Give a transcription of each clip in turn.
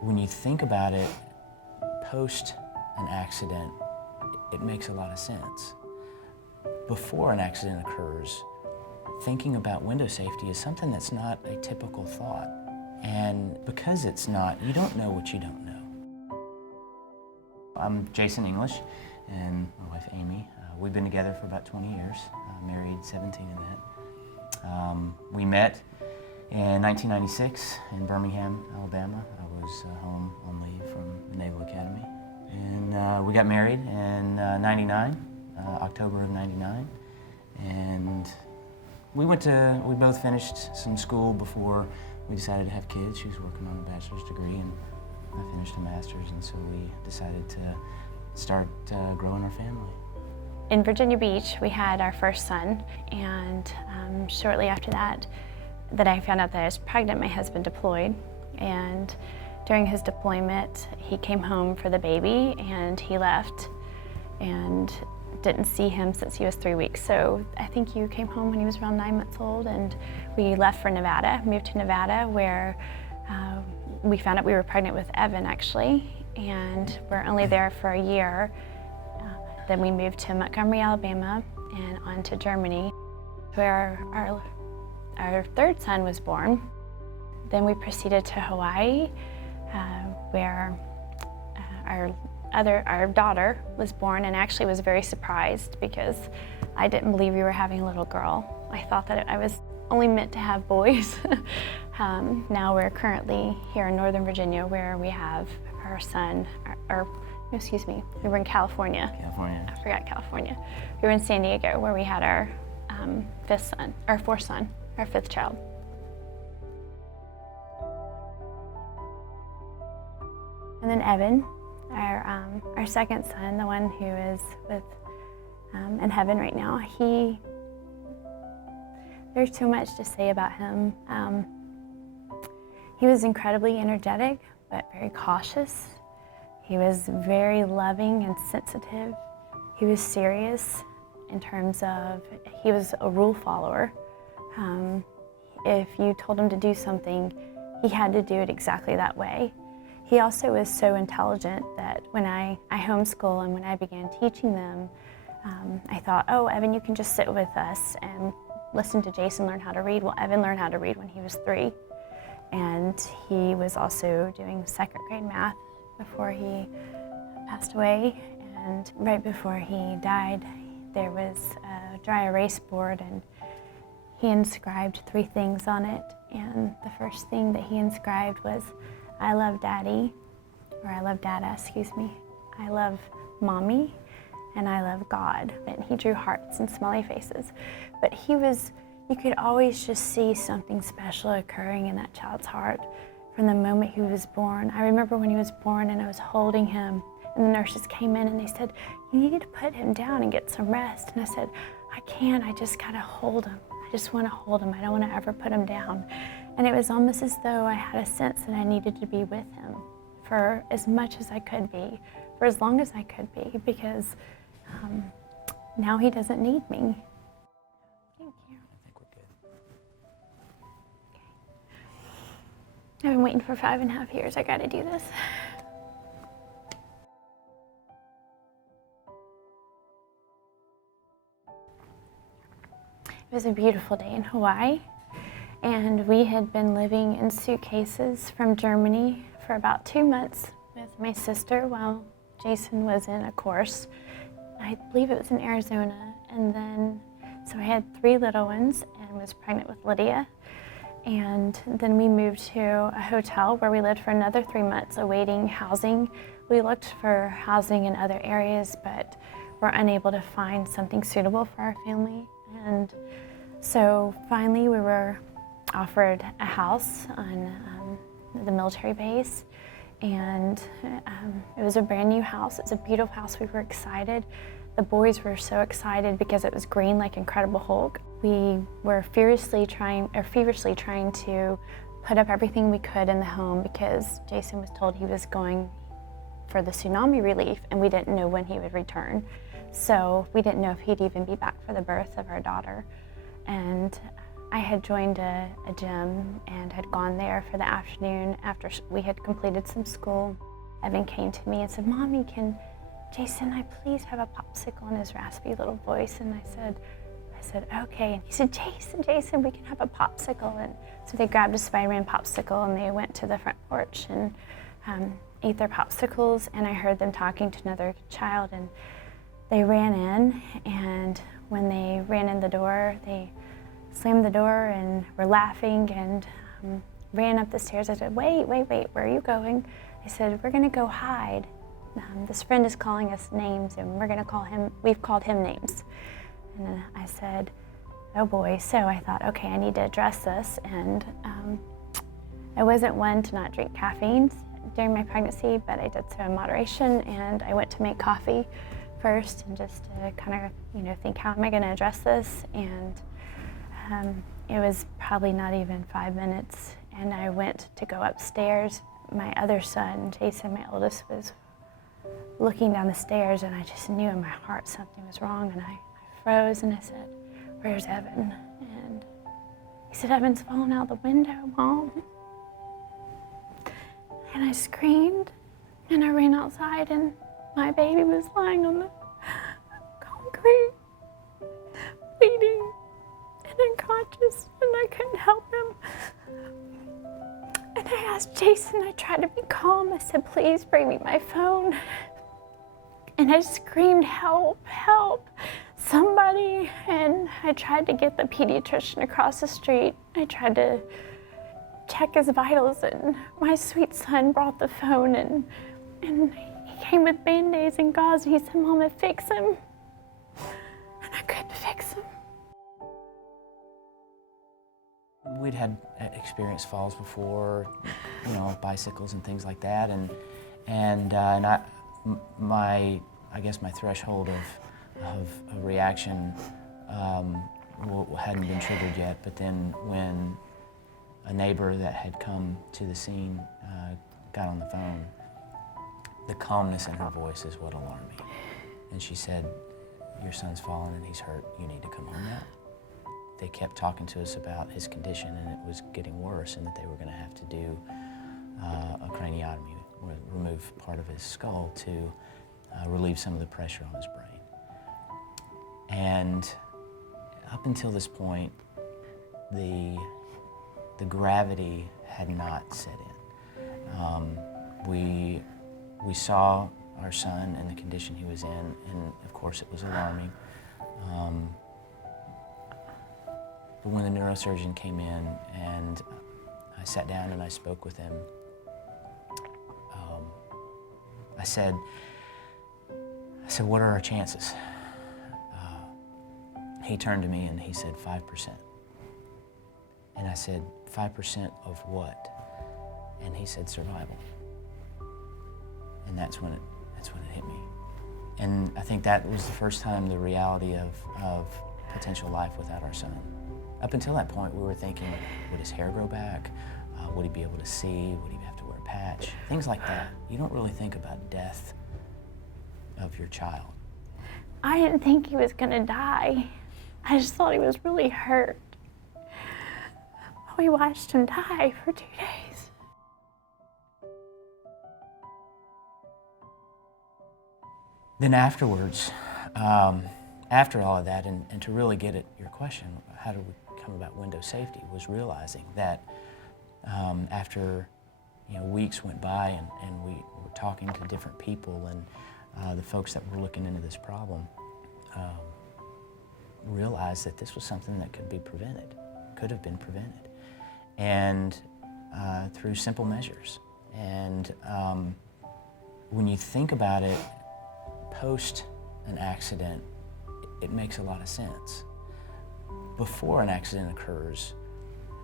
When you think about it, post an accident, it makes a lot of sense. Before an accident occurs, thinking about window safety is something that's not a typical thought. And because it's not, you don't know what you don't know. I'm Jason English and my wife Amy. We've been together for about 20 years, married 17 in that. We met in 1996 in Birmingham, Alabama. I was home on leave from the Naval Academy. And we got married in 99, October of 99. And we both finished some school before we decided to have kids. She was working on a bachelor's degree and I finished a master's, and so we decided to start growing our family. In Virginia Beach, we had our first son, and shortly after that I found out that I was pregnant. My husband deployed, and during his deployment, he came home for the baby, and he left, and didn't see him since he was 3 weeks. So I think you came home when he was around 9 months old, and we left for Nevada, moved to Nevada, where we found out we were pregnant with Evan, actually, and we're only there for a year. Then we moved to Montgomery, Alabama, and on to Germany, where our third son was born. Then we proceeded to Hawaii, where our daughter was born, and actually was very surprised because I didn't believe we were having a little girl. I thought that I was only meant to have boys. Now we're currently here in Northern Virginia, where we have our son, we were in California. I forgot California. We were in San Diego, where we had our fourth son, our fifth child. And then Evan, our second son, the one who is in heaven right now, there's so much to say about him. He was incredibly energetic, but very cautious. He was very loving and sensitive. He was serious in terms of, he was a rule follower. If you told him to do something, he had to do it exactly that way. He also was so intelligent that when I homeschool and when I began teaching them, I thought, oh, Evan, you can just sit with us and listen to Jason learn how to read. Well, Evan learned how to read when he was 3. And he was also doing 2nd grade math before he passed away. And right before he died, there was a dry erase board, and he inscribed 3 things on it. And the first thing that he inscribed was, I love Daddy, or I love Dada, excuse me. I love Mommy, and I love God. And he drew hearts and smiley faces. But you could always just see something special occurring in that child's heart from the moment he was born. I remember when he was born and I was holding him, and the nurses came in and they said, you need to put him down and get some rest. And I said, I can't, I just gotta hold him. I just wanna hold him. I don't wanna ever put him down. And it was almost as though I had a sense that I needed to be with him for as much as I could be, for as long as I could be, because now he doesn't need me. Thank you. I think we're good. I've been waiting for 5.5 years. I gotta do this. It was a beautiful day in Hawaii, and we had been living in suitcases from Germany for about 2 months with my sister while Jason was in a course. I believe it was in Arizona, and then, so I had 3 little ones and was pregnant with Lydia. And then we moved to a hotel where we lived for another 3 months awaiting housing. We looked for housing in other areas, but were unable to find something suitable for our family. And so finally we were offered a house on the military base, and it was a brand new house. It was a beautiful house. We were excited. The boys were so excited because it was green like Incredible Hulk. We were feverishly trying to put up everything we could in the home because Jason was told he was going for the tsunami relief, and we didn't know when he would return. So we didn't know if he'd even be back for the birth of our daughter. And I had joined a gym and had gone there for the afternoon after we had completed some school. Evan came to me and said, "Mommy, can Jason and I please have a popsicle?" in his raspy little voice. And I said, "Okay." And he said, Jason, we can have a popsicle." And so they grabbed a Spider-Man popsicle and they went to the front porch and ate their popsicles. And I heard them talking to another child, and they ran in. And when they ran in the door, they slammed the door and were laughing and ran up the stairs. I said, wait, where are you going? I said, "We're gonna go hide. This friend is calling us names and we've called him names." And then I said, "Oh boy." So I thought, okay, I need to address this. And I wasn't one to not drink caffeine during my pregnancy, but I did so in moderation. And I went to make coffee first and just to kind of, think, how am I gonna address this? And it was probably not even 5 minutes. And I went to go upstairs. My other son, Jason, my oldest, was looking down the stairs, and I just knew in my heart something was wrong. And I froze and I said, "Where's Evan?" And he said, "Evan's fallen out the window, Mom." And I screamed and I ran outside, and my baby was lying on the concrete, bleeding and unconscious, and I couldn't help him. And I asked Jason, I tried to be calm. I said, "Please bring me my phone." And I screamed, "Help, help, somebody." And I tried to get the pediatrician across the street. I tried to check his vitals, and my sweet son brought the phone, and he came with Band-Aids and gauze, and he said, "Mama, fix him." And I couldn't fix him. We'd had experienced falls before, bicycles and things like that, I guess my threshold of a reaction hadn't been triggered yet. But then when a neighbor that had come to the scene got on the phone, the calmness in her voice is what alarmed me. And she said, "Your son's fallen and he's hurt. You need to come home now." They kept talking to us about his condition, and it was getting worse, and that they were going to have to do a craniotomy, remove part of his skull to relieve some of the pressure on his brain. And up until this point, the gravity had not set in. We saw our son and the condition he was in, and of course it was alarming. But when the neurosurgeon came in and I sat down and I spoke with him, I said, "What are our chances?" He turned to me and he said, 5%. And I said, 5% of what? And he said, survival. And that's when it hit me. And I think that was the first time the reality of potential life without our son. Up until that point, we were thinking, would his hair grow back? Would he be able to see? Would he have to wear a patch? Things like that. You don't really think about death of your child. I didn't think he was gonna die. I just thought he was really hurt. We watched him die for 2 days. Then afterwards, after all of that, and to really get at your question, how did we come about window safety, was realizing that after weeks went by and we were talking to different people and the folks that were looking into this problem, realized that this was something that could be prevented, could have been prevented, and through simple measures. And when you think about it, post an accident, it makes a lot of sense. Before an accident occurs,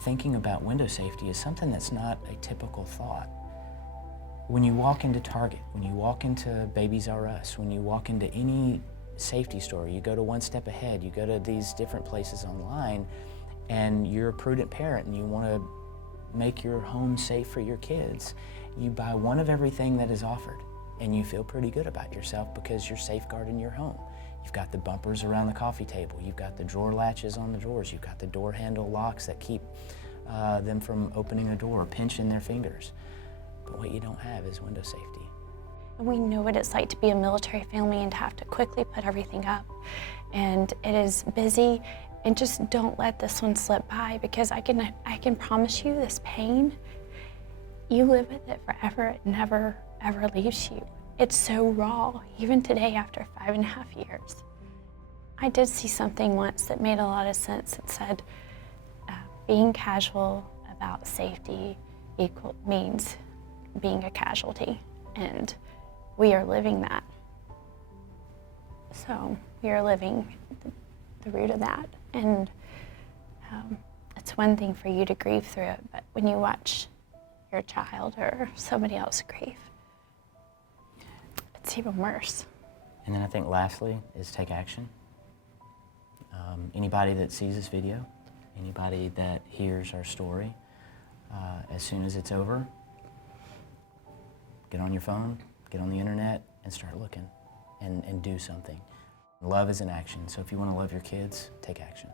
thinking about window safety is something that's not a typical thought. When you walk into Target, when you walk into Babies R Us, when you walk into any safety store, you go to One Step Ahead, you go to these different places online, and you're a prudent parent and you want to make your home safe for your kids, you buy one of everything that is offered, and you feel pretty good about yourself because you're safeguarding your home. You've got the bumpers around the coffee table. You've got the drawer latches on the drawers. You've got the door handle locks that keep them from opening a door or pinching their fingers. But what you don't have is window safety. And we know what it's like to be a military family and to have to quickly put everything up. And it is busy, and just don't let this one slip by, because I can promise you this pain, you live with it forever. It never, ever leaves you. It's so raw, even today after 5.5 years. I did see something once that made a lot of sense. It said, being casual about safety means being a casualty. And we are living that. So we are living the root of that. And it's one thing for you to grieve through it, but when you watch your child or somebody else grieve, it's even worse. And then I think lastly is take action. Anybody that sees this video, anybody that hears our story, as soon as it's over, get on your phone, get on the internet, and start looking and do something. Love is an action, so if you want to love your kids, take action.